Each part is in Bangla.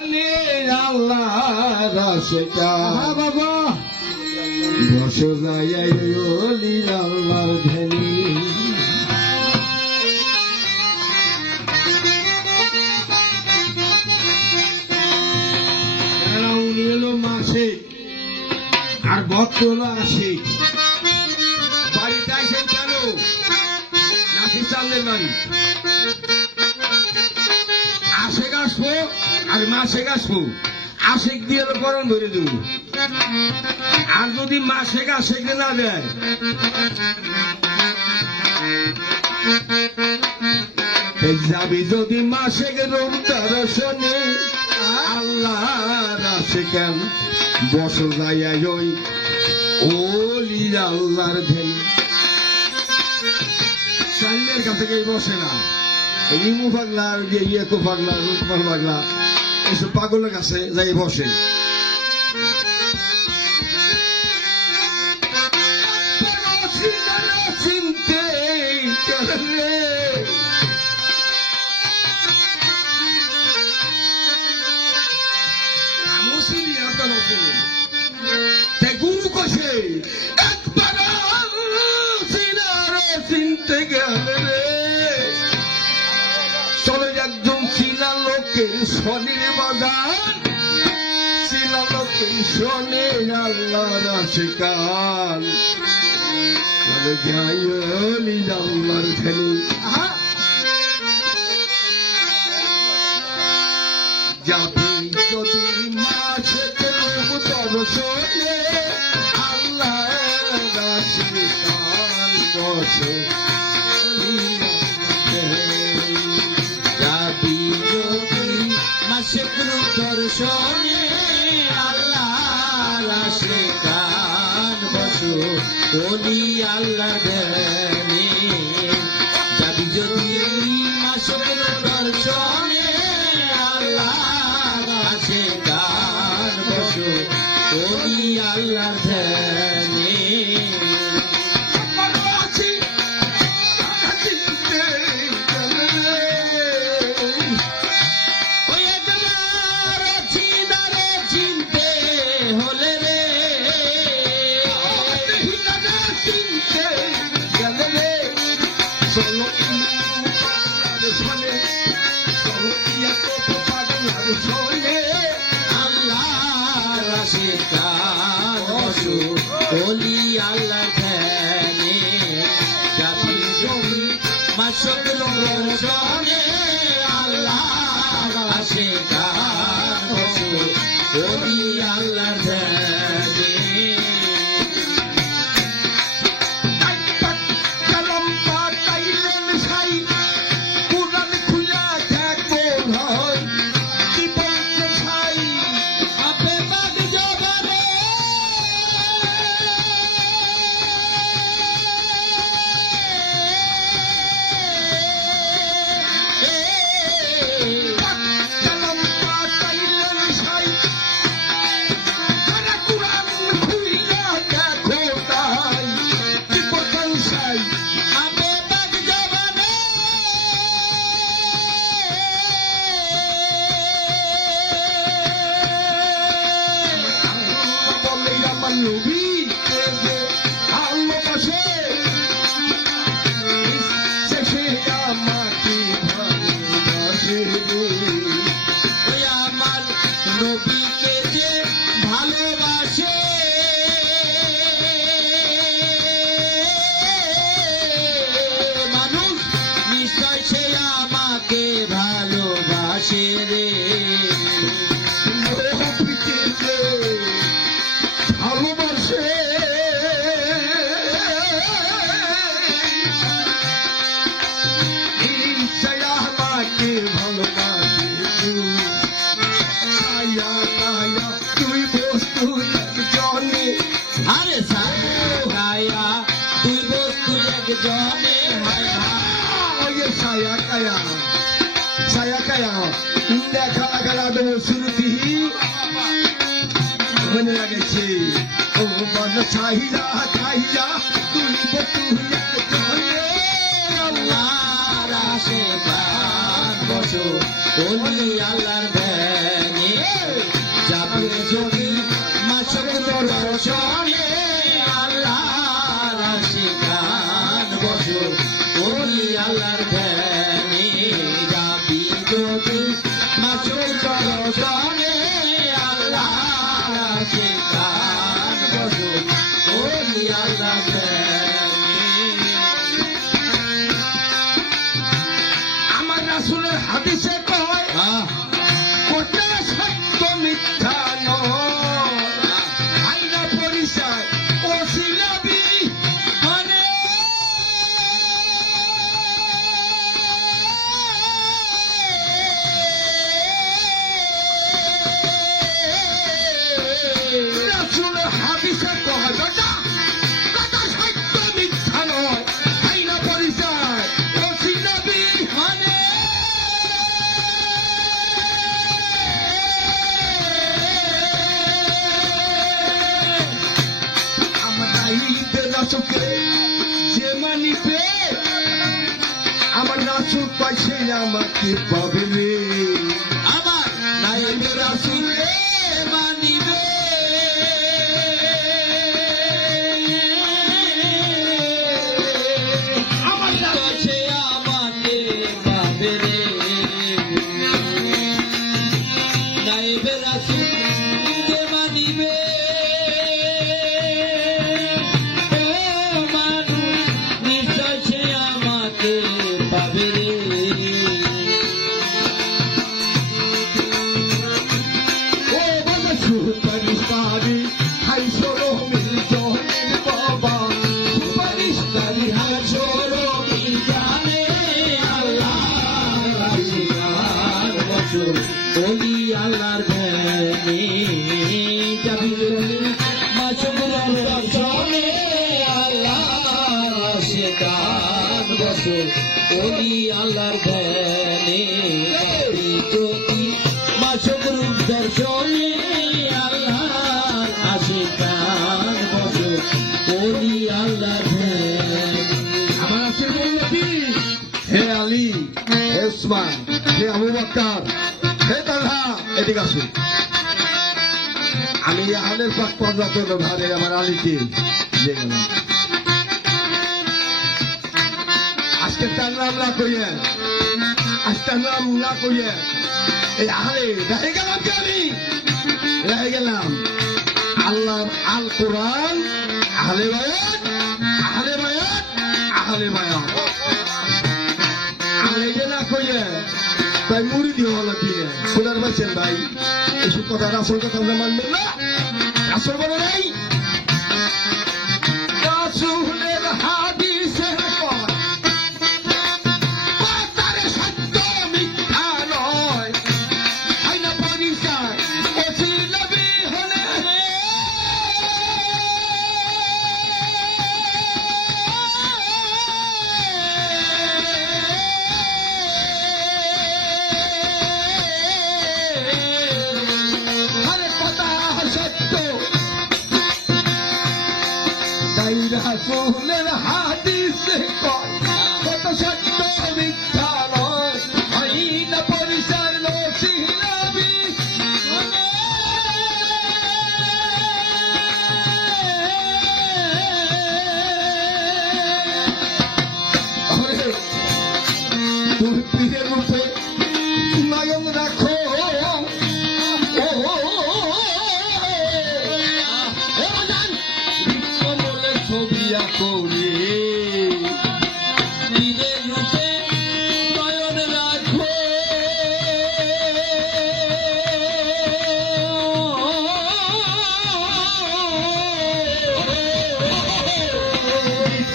আল্লাহর আশিকা বাবা বসে যায় ওলির আল্লাহর ধ্যানী। উনি হলো মাসিক আর ভক্ত হলো আশিক। বাড়িতে আসেন কেন? নাসির চান্দের বাড়ি। আশেক আসবো আর মাসেক আসবো, আশেক দিয়ে গরম ধরে দেবো। আর যদি মাসেক আশেক না দেয়, যাবি যদি মাসেক রূপ দর্শনে আল্লাহর আশিকান বস যায় ওই ওলির আল্লাহর ধ্যান। সাইনের কাছে কেউ বসে না। রিমু পাগলা, ইয়েকো পাগলা, রূপমাল পাগলা, এসব পাগলের কাছে যাই বসে। চিনতে গুরু কষে একবার চিনতে গেলে চলে একজন চিনা লোকের শনির বাজার, চিনা লোকের শনি আল্লাহর আশিকান চলে যায় ওলির আল্লাহর ধ্যানী। যাবি যদি মাসেক রূপ দর্শনে আল্লাহর আশিকান বসে দর্শনে আল্লাহর আশিকান বসো ওলি আল্লাহ ধ্যানে। যাবি যদি মাসের দর্শনে আল্লাহর আশিকান বসো ওলি আল্লাহ ধ্যানে। আল্লাহর আশিকান বসো ওলি আল্লাহ ধ্যানে। যাবি যদি মাসেক দর্শনে আল্লাহর আশিকান বসো ওলি আল্লাহ ধ্যানে। চাহিদা চাহিদা তুই আল্লাহর আশিকান বসো ওলি আল্লাহর ধ্যানে। দর্শনে আল্লাহ আশিকান বসু ওলি আল্লাহর প্রেমে। আমার রাসূলের হাদিসে কয় কোটা সত্য মিথ্যা নয় আইনা পরিচয় ওসিলাবি মানে রাসূলের হাদিসে কয় বেটা কোটা সত্য মিথ্যা নয় আইনা পরিচয় ওসিলাবি মানে যে মানিবে আমার রাসূল পাইছে আমাকে পাবে রে আমার নাইবে রাসূলে মানিবে আমার কাছে আমাকে পাবে রে নাইবে রাসূল যে মানিবে ও মানুষ নিশ্চয় সে আমাকে পাবে রে ও বাবা সুপারিশকারী হাই সরো মিল জহের বাবা সুপারিশকারী হাই সরো মিল জানে আল্লাহ রাশিয়ার বছর ওলি আল্লাহর প্রেমে যাবি মাসুকুরার দর্শনে আল্লাহ রাশিয়ার বছর ওলি আল্লাহর প্রেমে যাবি যদি মাসুকুর দর্শনে আল্লাহর আশিকার বছর ওলি আল্লাহর প্রেমে। আমার আছে বলতি হে আলী হে উসমান হে আবু বকর হে তালহা এদিকে আসুন আমি আলের পাক পর্যটন ভারে আমার আলীকে দিয়ে গেলাম আজকে তার নাম না কইয়ে আজকে তার নাম না কইয়ে এই আলে রেখে গেলাম কি আমি রেখে গেলাম আল্লাহর আল কোরআন আহলে বায়াত আহলে বায়াত আহলে বায়াত আহলে যে না কইয়ে তাই মুড়ি দিয়ে হলো দিয়ে খোদার বলছেন ভাই এসব কথা রাসূল কথা আমরা মানবেন না রাসূল বলে নাই রাসূলের হাদিসের কথারে সত্য মিথ্যা নয় আইনা পরিচয় ওসিলাবি হলে আরে কথা সত্য তাই রাসূলের হাদিসে কয় কত সত্য মিথ্যা নয় আইনা পরিচয় ওসিলাবি হলে তুমি পীরের রূপে নয়ন রাখো কমলে ছবি আঁকোরে পীরের রূপে নয়ন রাখো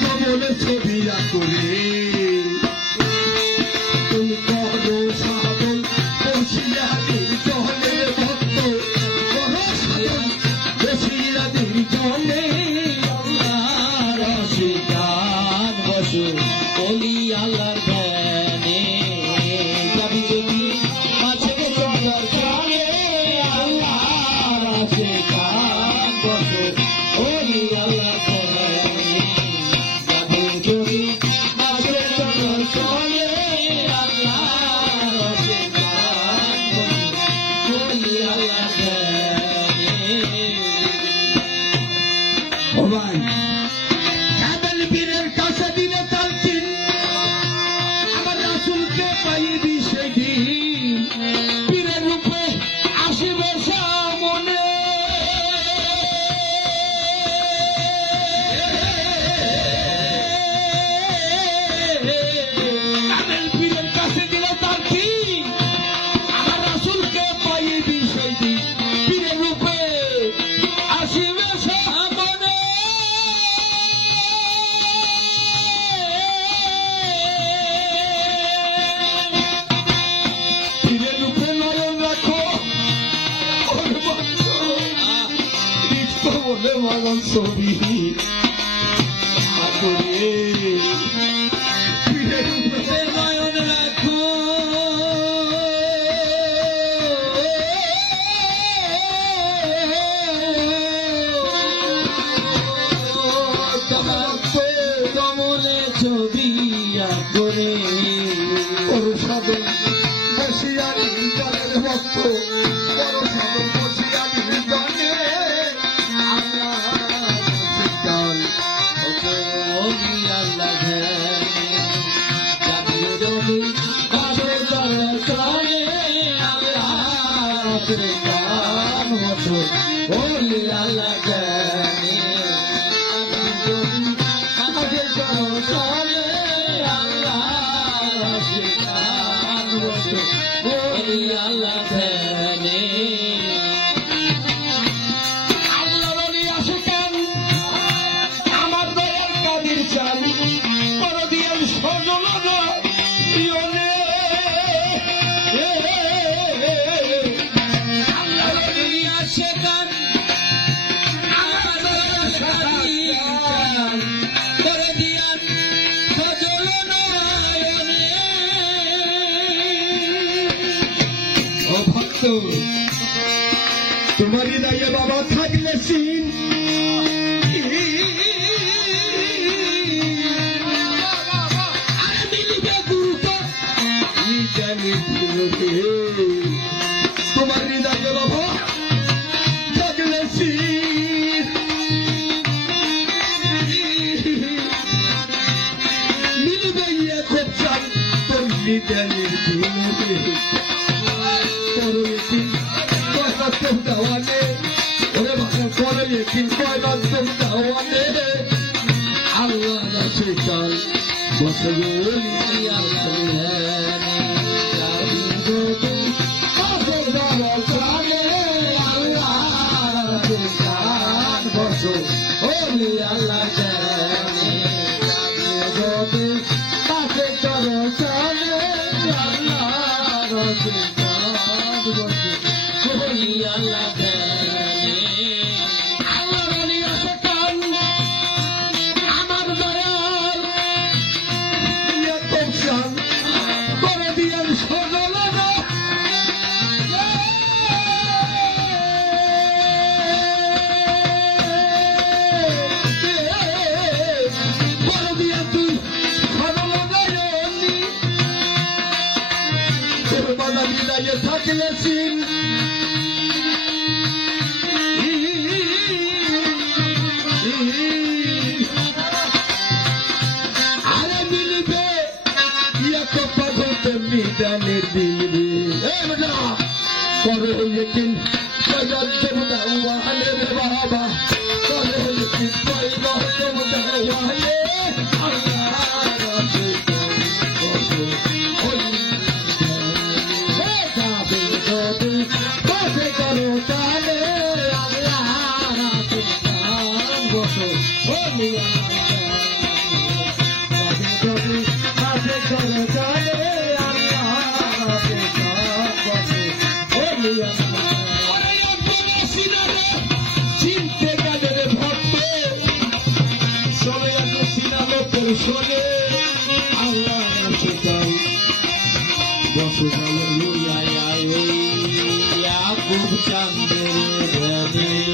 কমলে ছবি করে তুমি করো সাধন বসিয়াদের জলের ভক্ত করো সাধন বসিয়াদের জলে আল্লাহর আশিকান বসু ওলি আল্লাহর প্রেমে যাবি যদি মাঝে সুন্দর প্রাণে আল্লাহর আশিকান বসু ওলি আল্লাহর প্রেমে যাবি যদি মাঝে সুন্দর প্রাণে আল্লাহর আশিকান বসু ওলি আল্লাহর প্রেমে। ও ভাই কাবেল পীরের কাছে দিলে তালচিন আমার রাসূলকে পাইবি সেদিন পীরের রূপে মরণ ছবি আতরে নয়ন রাখো তোমার কমলে ছবি আতরে বড় সাধন বসিয়ারি জনের ভক্ত বড় সাধন বসিয়ারি জনে আল্লাহ সিদ্ধান ওলি আল্লাহ জানিও যদি কাছে চলে আল্লাহ প্রেম হতো ওলি আল্লাহ জানে কাছে চলে আল্লাহ প্রেম হতো ওলি আল্লাহ জানে আল্লাহ বলি আসে কেন আমার দয়াল কাদির চাল বড় দিয়াল সজল ইয়নে আল্লাহ বলি আসে কেন আমার দয়াল কাদির চাল বড় দিয়াল সজল নয়নে ও ভক্ত তোমার হৃদয়ে বাবা থাকলে সিন আরে মিলিবে গুরুত্ব জানি তোমার হৃদয়ে বাবা থাকলে সিন মিলবে খুব চান তোর হৃদয়ের দিনে করো এটি কয়লাত্তম দাওয়ানে ওরে ভাষা করো এটি কয়লাত্তম দাওয়ানে আল্লাহ আছে কাল বসে আল্লাহ আমার দয়াল করে দিয়ান সজল বড় দিয়া তুই সজল নয়নি তোর বাবা হৃদয়ে থাকলে সিন আরে মিলবে এক পাগল তেমনি দানের দিলবে করে হইয়েছেন পয়লাত্তম দাওয়ানে রে বাবা করে হইয়েছেন পয়লাত্তম দাওয়ানে আল্লাহ রাতে করো তালে আল্লাহ রাতে বসো চিনতে গেলে রে ভক্ত সবাই আছে সিনালো পরিশোধে আল্লাহ আছে তাই বসে গেল চাঁদের